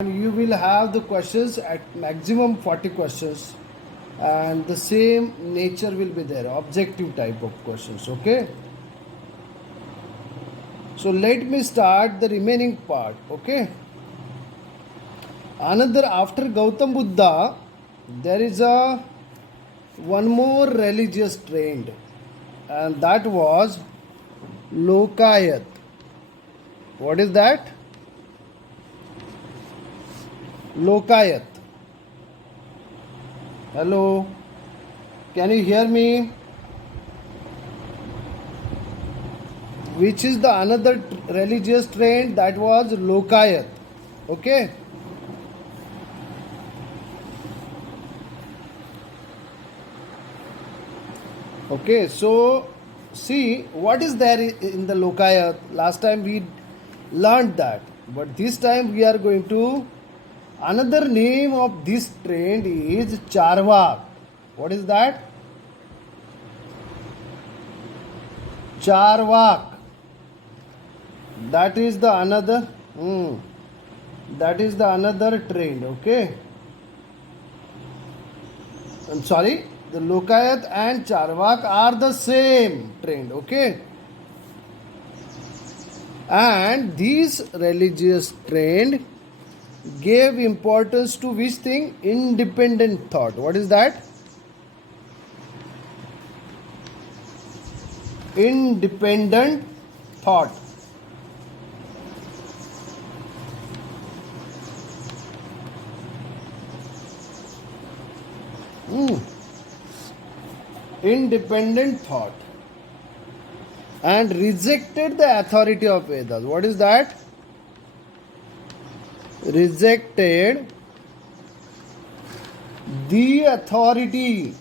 And you will have the questions at maximum 40 questions, and the same nature will be there, objective type of questions. Okay, so let me start the remaining part. Okay, another, after Gautam Buddha, there is a one more religious trend, and that was Lokayat. What is that? Lokayat. Hello, can you hear me? Which is the another religious trend, that was Lokayat. Okay. Okay, so see what is there in the Lokayat. Last time we learned that, but this time we are going to, another name of this trend is Charvak. What is that? Charvak. That is the another. That is the another trend. Okay. I'm sorry. The Lokayat and Charvak are the same trend. Okay. And these religious trend gave importance to which thing? Independent thought. What is that? Independent thought. Independent thought. And rejected the authority of Vedas. What is that? Rejected the authority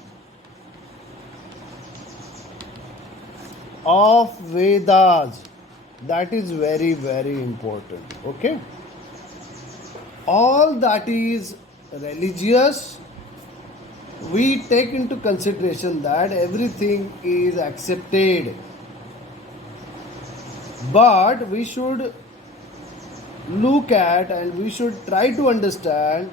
of Vedas. That is very, very important. Okay. All that is religious, we take into consideration that everything is accepted, but we should look at and we should try to understand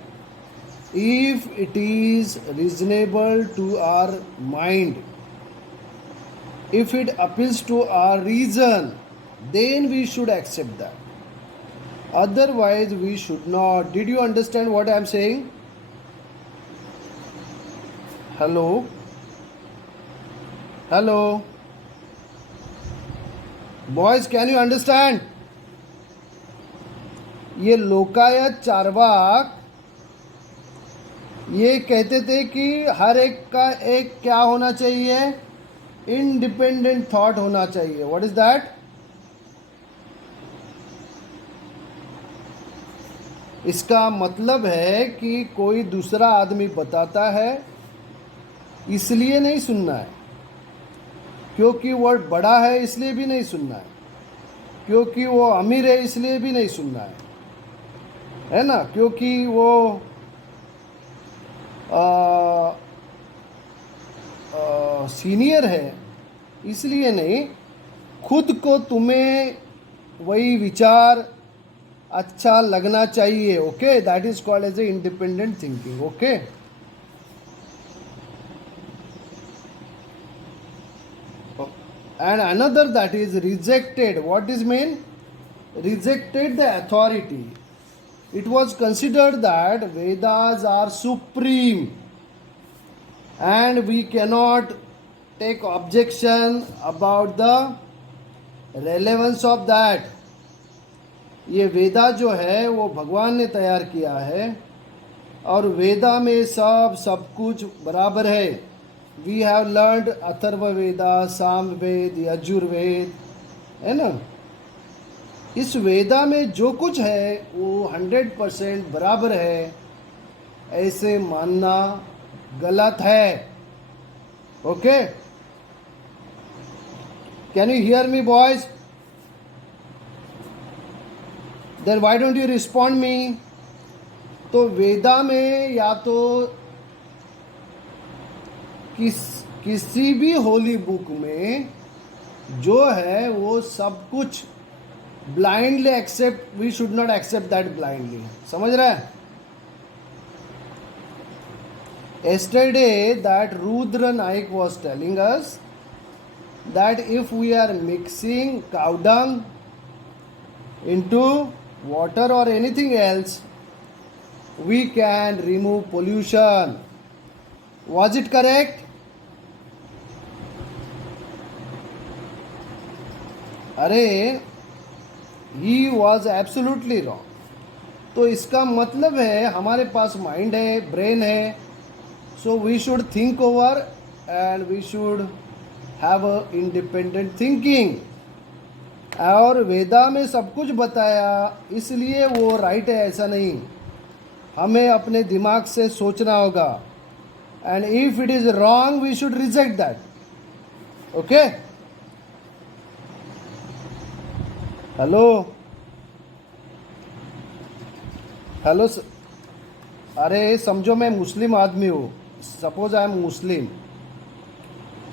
if it is reasonable to our mind, if it appeals to our reason, then we should accept that. Otherwise we should not. Did you understand what I am saying? Hello? Hello? Boys, can you understand? ये लोकायत चारवाक ये कहते थे कि हर एक का एक क्या होना चाहिए? इंडिपेंडेंट थॉट होना चाहिए. What is that? इसका मतलब है कि कोई दूसरा आदमी बताता है इसलिए नहीं सुनना है, क्योंकि वो बड़ा है इसलिए भी नहीं सुनना है, क्योंकि वो अमीर है इसलिए भी नहीं सुनना है ना, क्योंकि वो सीनियर है इसलिए नहीं. खुद को तुम्हें वही विचार अच्छा लगना चाहिए. Okay, that is called as a independent thinking. Okay, and another, that is rejected. What is mean? Rejected the authority. It was considered that Vedas are supreme and we cannot take objection about the relevance of that. ये वेदा जो है वो भगवान ने तैयार किया है और वेदा में सब कुछ बराबर है. वी हैव लर्नड अथर्व वेदा, साम वेद, यजुर्वेद, है ना. इस वेदा में जो कुछ है वो 100% बराबर है, ऐसे मानना गलत है. Okay, can you hear me boys? Then why don't you respond me? तो वेदा में या तो किसी भी होली बुक में जो है वो सब कुछ blindly accept, we should not accept that blindly. समझ रहा है? Yesterday that Rudra Naik was telling us that if we are mixing cow dung into water or anything else, we can remove pollution. Was it correct? अरे, he was absolutely wrong. तो इसका मतलब है हमारे पास माइंड है, ब्रेन है, so we should think over and we should have a independent thinking. और वेदा में सब कुछ बताया, इसलिए वो राइट है ऐसा नहीं. हमें अपने दिमाग से सोचना होगा. And if it is wrong, we should reject that. Okay? Hello hello. अरे समझो मैं मुस्लिम आदमी हूँ. Suppose I am Muslim.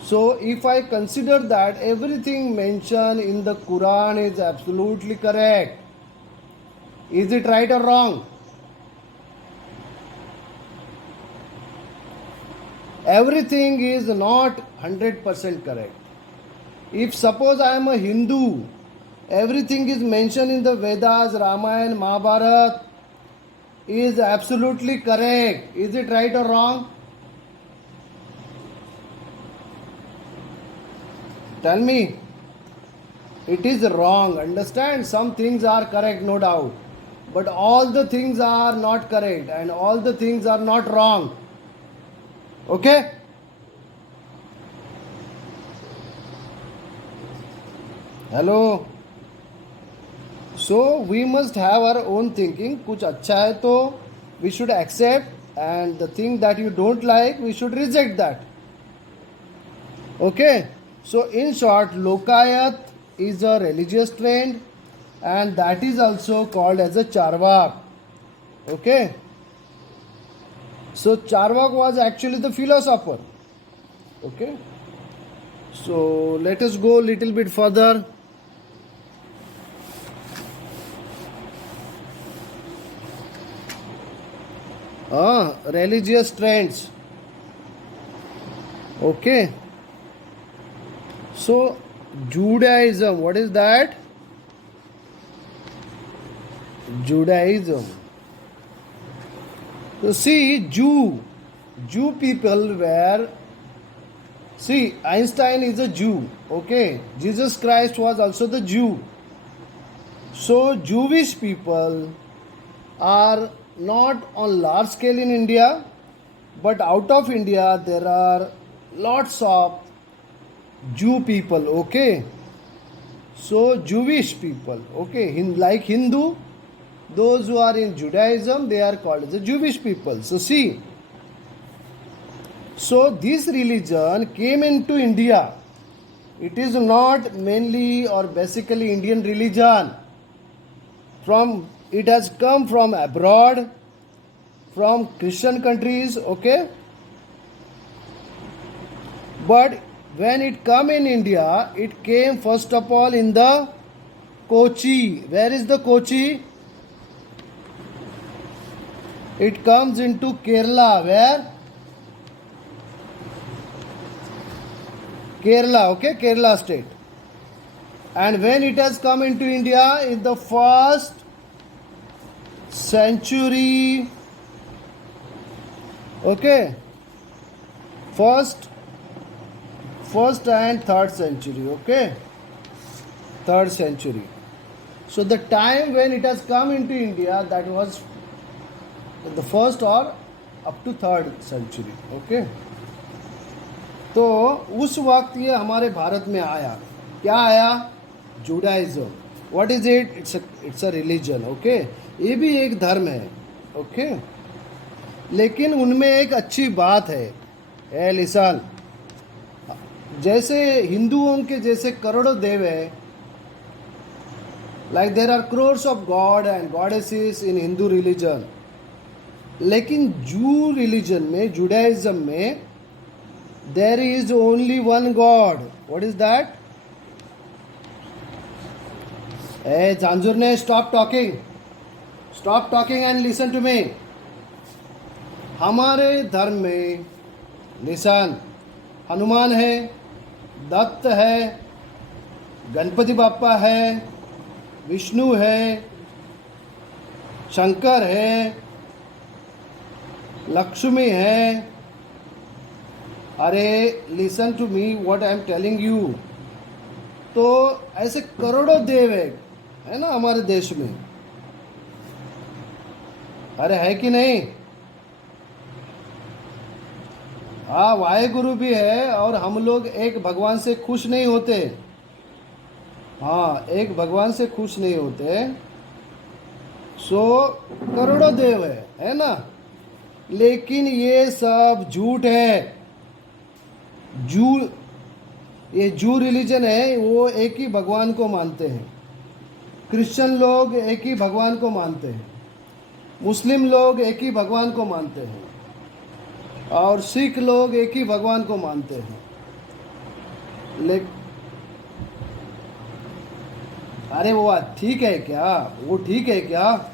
So if I consider that everything mentioned in the Quran is absolutely correct, is it right or wrong? Everything is not 100% correct. If suppose I am a Hindu, everything is mentioned in the Vedas, Ramayana, Mahabharata is absolutely correct. Is it right or wrong? Tell me. It is wrong. Understand? Some things are correct, no doubt. But all the things are not correct and all the things are not wrong. Okay? Hello? So we must have our own thinking. कुछ अच्छा है तो we should accept, and the thing that you don't like, we should reject that. Okay? So in short, Lokayat is a religious trend, and that is also called as a Charvak. Okay? So Charvak was actually the philosopher. Okay? So let us go a little bit further. Religious trends. Okay. So Judaism, what is that? Judaism. So see, Jew people were, see, Einstein is a Jew. Okay. Jesus Christ was also the Jew. So Jewish people are not on large scale in India, but out of India there are lots of Jew people. Okay, so Jewish people. Okay, like Hindu, those who are in Judaism, they are called as the Jewish people. So see, so this religion came into India. It is not mainly or basically Indian religion. It has come from abroad, from Christian countries, okay? But when it come in India, it came first of all in the Kochi. Where is the Kochi? It comes into Kerala. Where? Kerala, okay? Kerala state. And when it has come into India in the first century, okay, first and third century, okay, third century. So the time when it has come into India, that was the first or up to third century, okay. तो उस वक्त ये हमारे भारत में आया. क्या आया? Judaism. What is it? It's a religion. Okay, ये भी एक धर्म है. ओके, लेकिन उनमें एक अच्छी बात है. लिसन, जैसे हिंदुओं के जैसे करोड़ों देव है, like there are crores of god and goddesses in Hindu religion. लेकिन जू रिलीजन में, जुडाइज्म में, there is only one God. What is that? ए झांझुर ने stop talking and listen to me. हमारे धर्म में निशान हनुमान है, दत्त है, गणपति बाप्पा है, विष्णु है, शंकर है, लक्ष्मी है. अरे listen to me what I am telling you. तो ऐसे करोड़ों देव है ना हमारे देश में. अरे है कि नहीं. हाँ वाहेगुरु भी है और हम लोग एक भगवान से खुश नहीं होते. हाँ एक भगवान से खुश नहीं होते. सो करोड़ों देव है ना. लेकिन ये सब झूठ है. ये जू रिलीजन है वो एक ही भगवान को मानते हैं. क्रिश्चियन लोग एक ही भगवान को मानते हैं. मुस्लिम लोग एक ही भगवान को मानते हैं. और सिख लोग एक ही भगवान को मानते हैं. अरे वो ठीक है क्या. वो ठीक है क्या.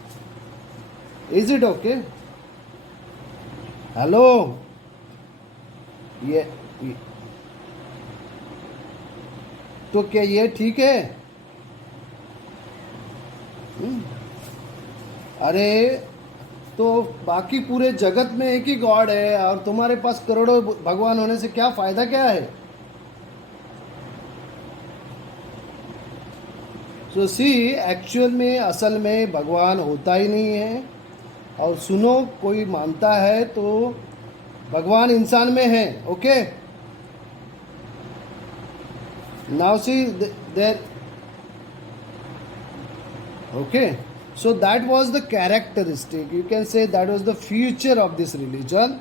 Is it okay. हेलो. ये तो क्या ये ठीक है. अरे तो बाकी पूरे जगत में एक ही गॉड है और तुम्हारे पास करोड़ों भगवान होने से क्या फायदा क्या है. सो सी एक्चुअल में असल में भगवान होता ही नहीं है. और सुनो कोई मानता है तो भगवान इंसान में है. Okay now see there. Okay so that was the characteristic, you can say that was the future of this religion.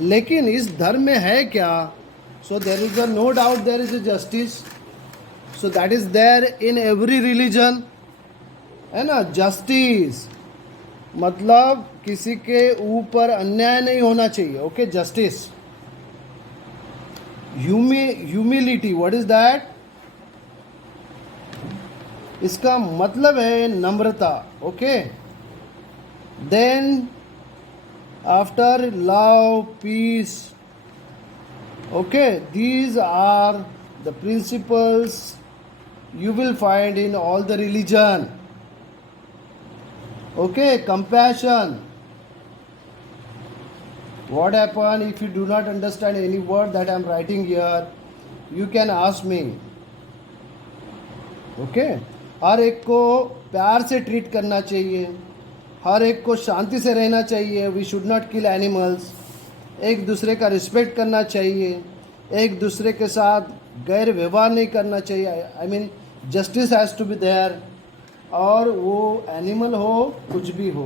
लेकिन इस धर्म में है क्या. so there is a no doubt there is a justice. so that is there in every religion है ना. जस्टिस मतलब किसी के ऊपर अन्याय नहीं होना चाहिए. Okay justice. Humility what is that. इसका मतलब है नम्रता. Okay then after love peace. Okay these are the principles you will find in all the religion. Okay compassion. What happen if you do not understand any word that I am writing here, you can ask me. Okay हर एक को प्यार से ट्रीट करना चाहिए. हर एक को शांति से रहना चाहिए. We should not kill animals. एक दूसरे का रिस्पेक्ट करना चाहिए. एक दूसरे के साथ गैर व्यवहार नहीं करना चाहिए. I mean justice has to be there. और वो एनिमल हो कुछ भी हो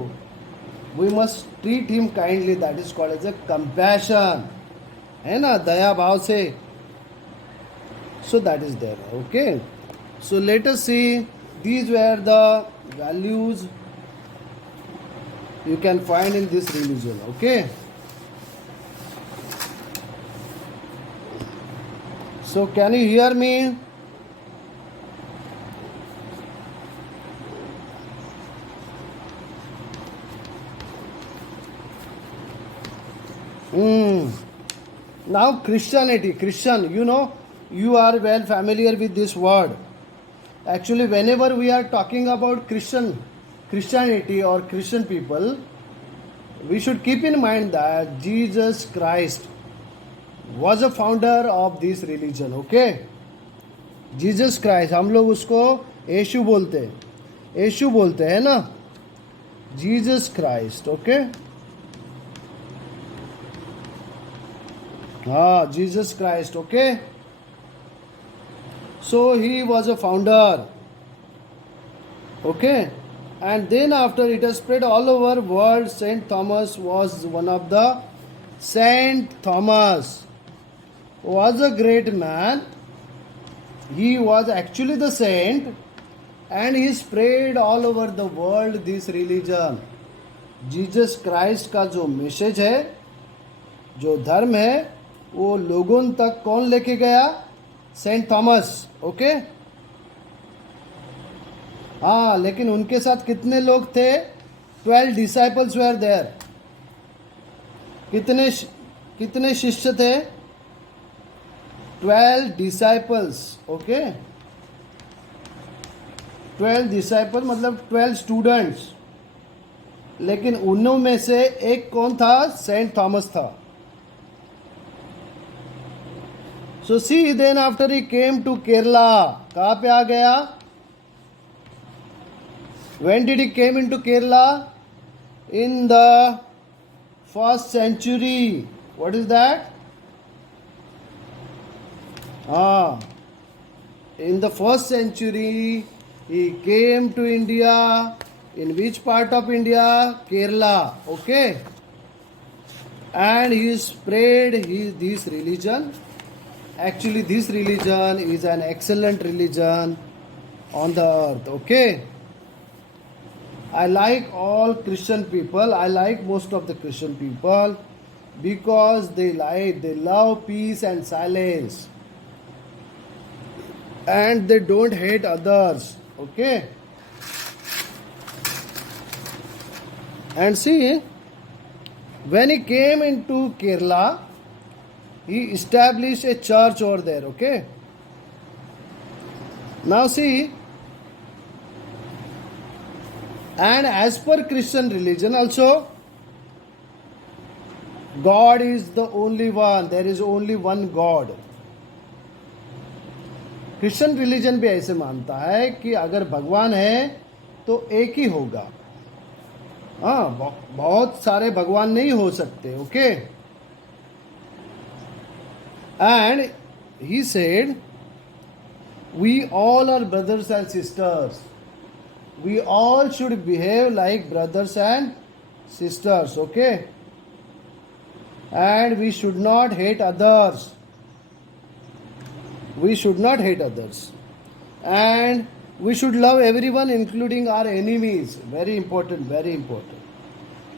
we must treat him kindly. That is called as a compassion है ना. दया भाव से. So that is there. Okay so let us see these were the values you can find in this religion. Okay so can you hear me. Now Christianity. Christian, you know, you are well familiar with this word. Actually whenever we are talking about Christianity or Christian people, we should keep in mind that Jesus Christ was a founder of this religion. Okay Jesus Christ हम लोग उसको यीशु बोलते हैं ना. Jesus Christ. Okay हाँ Jesus Christ. Okay so he was a founder. Okay and then after it has spread all over world. Saint Thomas was one of the. Saint Thomas was a great man. He was actually the saint and he spread all over the world this religion. Jesus Christ का जो मैसेज है जो धर्म है वो लोगों तक कौन लेके गया. Saint Thomas. ओके हाँ, लेकिन उनके साथ कितने लोग थे? 12 डिसाइपल्स वेर देयर। कितने कितने शिष्य थे? 12 डिसाइपल्स। ओके, 12 डिसाइपल मतलब 12 स्टूडेंट्स। लेकिन उनों में से एक कौन था? सेंट थॉमस था। So see then after he came to Kerala, कहाँ पे आ गया? When did he came into Kerala? In the first century. What is that? Ah, in the first century, he came to India. In which part of India? Kerala. Okay. And he spread this religion. Actually, this religion is an excellent religion on the earth. Okay. I like all Christian people. I like most of the Christian people because they love peace and silence, and they don't hate others. Okay. And see, when he came into Kerala, he established a church over there. Okay. Now see, and as per Christian religion also, God is the only one. There is only one God. Christian religion भी ऐसे मानता है कि अगर भगवान है तो एक ही होगा। हाँ, बहुत सारे भगवान नहीं हो सकते। Okay. And he said we all are brothers and sisters. We all should behave like brothers and sisters, okay? And we should not hate others. We should not hate others. And we should love everyone, including our enemies. Very important, very important.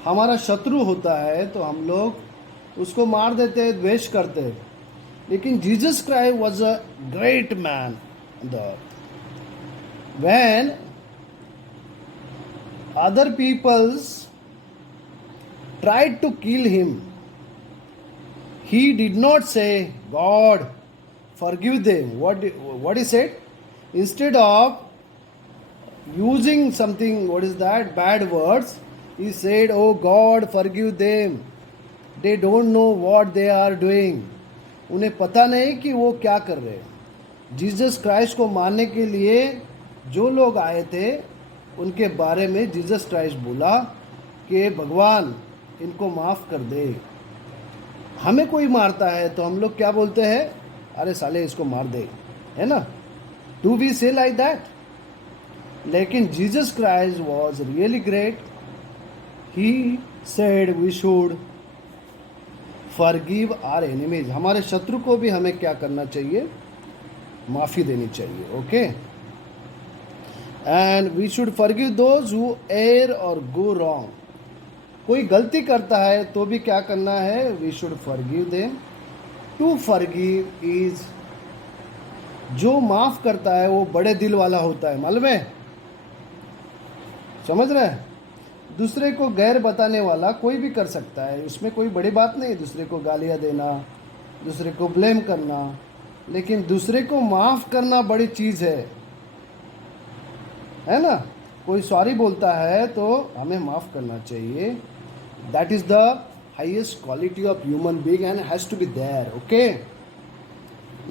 हमारा शत्रु होता है तो हम लोग उसको मार देते हैं, द्वेष करते हैं। लेकिन Jesus Christ was a great man. When other peoples tried to kill him, he did not say, God, forgive them. What he said? Instead of using something, what is that, bad words, he said, oh God, forgive them. They don't know what they are doing. उन्हें पता नहीं कि वो क्या कर रहे हैं। Jesus Christ को मारने के लिए जो लोग आए थे, उनके बारे में जीसस क्राइस्ट बोला कि भगवान इनको माफ़ कर दे। हमें कोई मारता है तो हम लोग क्या बोलते हैं? अरे साले इसको मार दे, है ना? Do we say like that? लेकिन Jesus Christ was really great. He said we should forgive our enemies. हमारे शत्रु को भी हमें क्या करना चाहिए? माफ़ी देनी चाहिए। Okay. And we should forgive those who err or go wrong. कोई गलती करता है तो भी क्या करना है? We should forgive them. To forgive is, जो माफ करता है वो बड़े दिल वाला होता है, मालूम है? समझ रहे हैं? दूसरे को गैर बताने वाला कोई भी कर सकता है, इसमें कोई बड़ी बात नहीं। दूसरे को गालियाँ देना, दूसरे को ब्लेम करना, लेकिन दूसरे को माफ़ करना बड़ी चीज़ है ना? कोई सॉरी बोलता है तो हमें माफ़ करना चाहिए। That is the highest quality of human being and has to be there. Okay.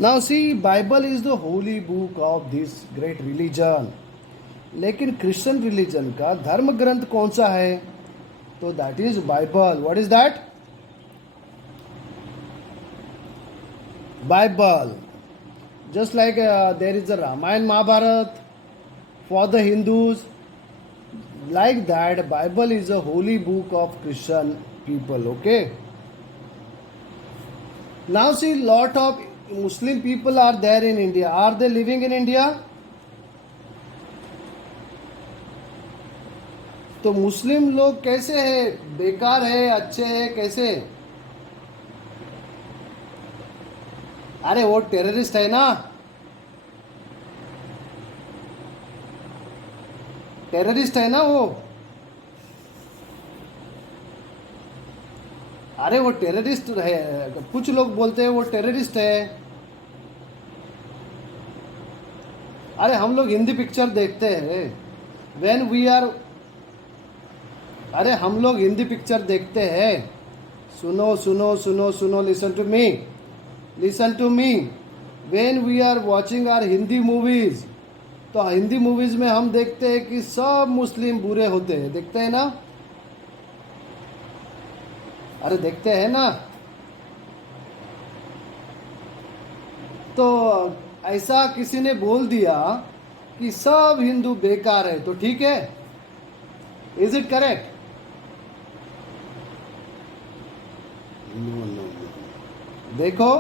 Now see, Bible is the holy book of this great religion. लेकिन क्रिश्चियन रिलीजन का धर्म ग्रंथ कौन सा है? तो that is Bible. What is that? Bible. Just like there is the Ramayana Mahabharata for the Hindus, like that Bible is a holy book of Christian people. Okay. Now see, lot of Muslim people are there in India. Are they living in India? तो मुस्लिम लोग कैसे हैं? बेकार है, अच्छे हैं, कैसे? अरे वो टेररिस्ट है ना। टेररिस्ट है ना वो। अरे वो टेररिस्ट है, कुछ लोग बोलते हैं वो टेररिस्ट है। अरे हम लोग हिंदी पिक्चर देखते हैं व्हेन वी आर, अरे हम लोग हिंदी पिक्चर देखते हैं। सुनो सुनो सुनो सुनो, listen to me, listen to me. When we are watching our Hindi movies, तो हिंदी मूवीज में हम देखते हैं कि सब मुस्लिम बुरे होते हैं, देखते हैं ना? अरे देखते हैं ना? तो ऐसा किसी ने बोल दिया कि सब हिंदू बेकार है, तो ठीक है? Is it correct? No no no. देखो,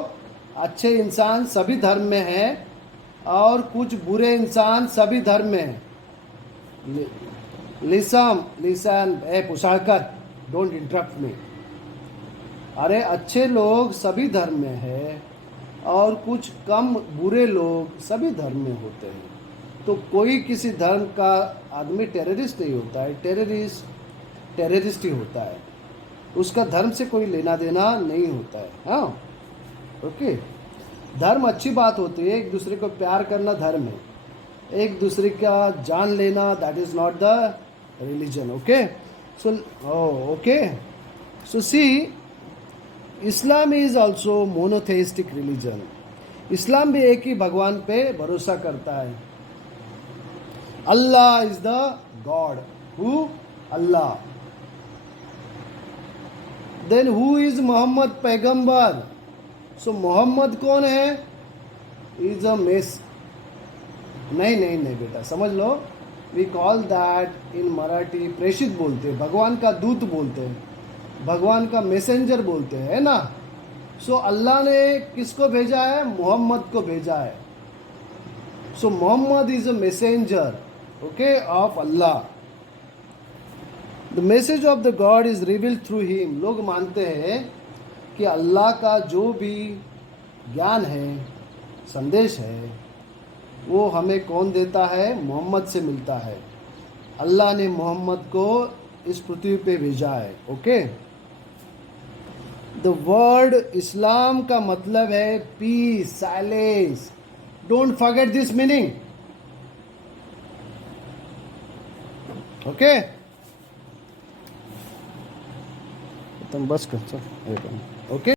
अच्छे इंसान सभी धर्म में हैं और कुछ बुरे इंसान सभी धर्म में हैं। लिसन लिसन, ए पुषाकर, डोंट इंटरप्ट मी। अरे अच्छे लोग सभी धर्म में हैं और कुछ कम बुरे लोग सभी धर्म में होते हैं। तो कोई किसी धर्म का आदमी टेररिस्ट नहीं होता है, टेररिस्ट ही होता है। उसका धर्म से कोई लेना देना नहीं होता है। हाँ, ओके। धर्म अच्छी बात होती है, एक दूसरे को प्यार करना धर्म है, एक दूसरे का जान लेना that is not the religion. Okay, so okay, so see, Islam is also monotheistic religion. Islam भी एक ही भगवान पे भरोसा करता है। Allah is the god. Who? Allah. Then who is Mohammad पैगंबर? सो मोहम्मद कौन है? इज अ मेस, नहीं नहीं नहीं बेटा, समझ लो, we call that in Marathi प्रेषित बोलते हैं, भगवान का दूत बोलते हैं, भगवान का मैसेंजर बोलते हैं, है ना? सो अल्लाह ने किसको भेजा है? मोहम्मद को भेजा है। So Mohammad is a messenger, okay, of Allah. The message of the god is revealed through him. लोग मानते हैं कि अल्लाह का जो भी ज्ञान है, संदेश है, वो हमें कौन देता है? मोहम्मद से मिलता है। अल्लाह ने मोहम्मद को इस पृथ्वी पे भेजा है। ओके, द वर्ड इस्लाम का मतलब है peace, silence. Don't forget this meaning. Okay, तुम बस कर, चल। ओके।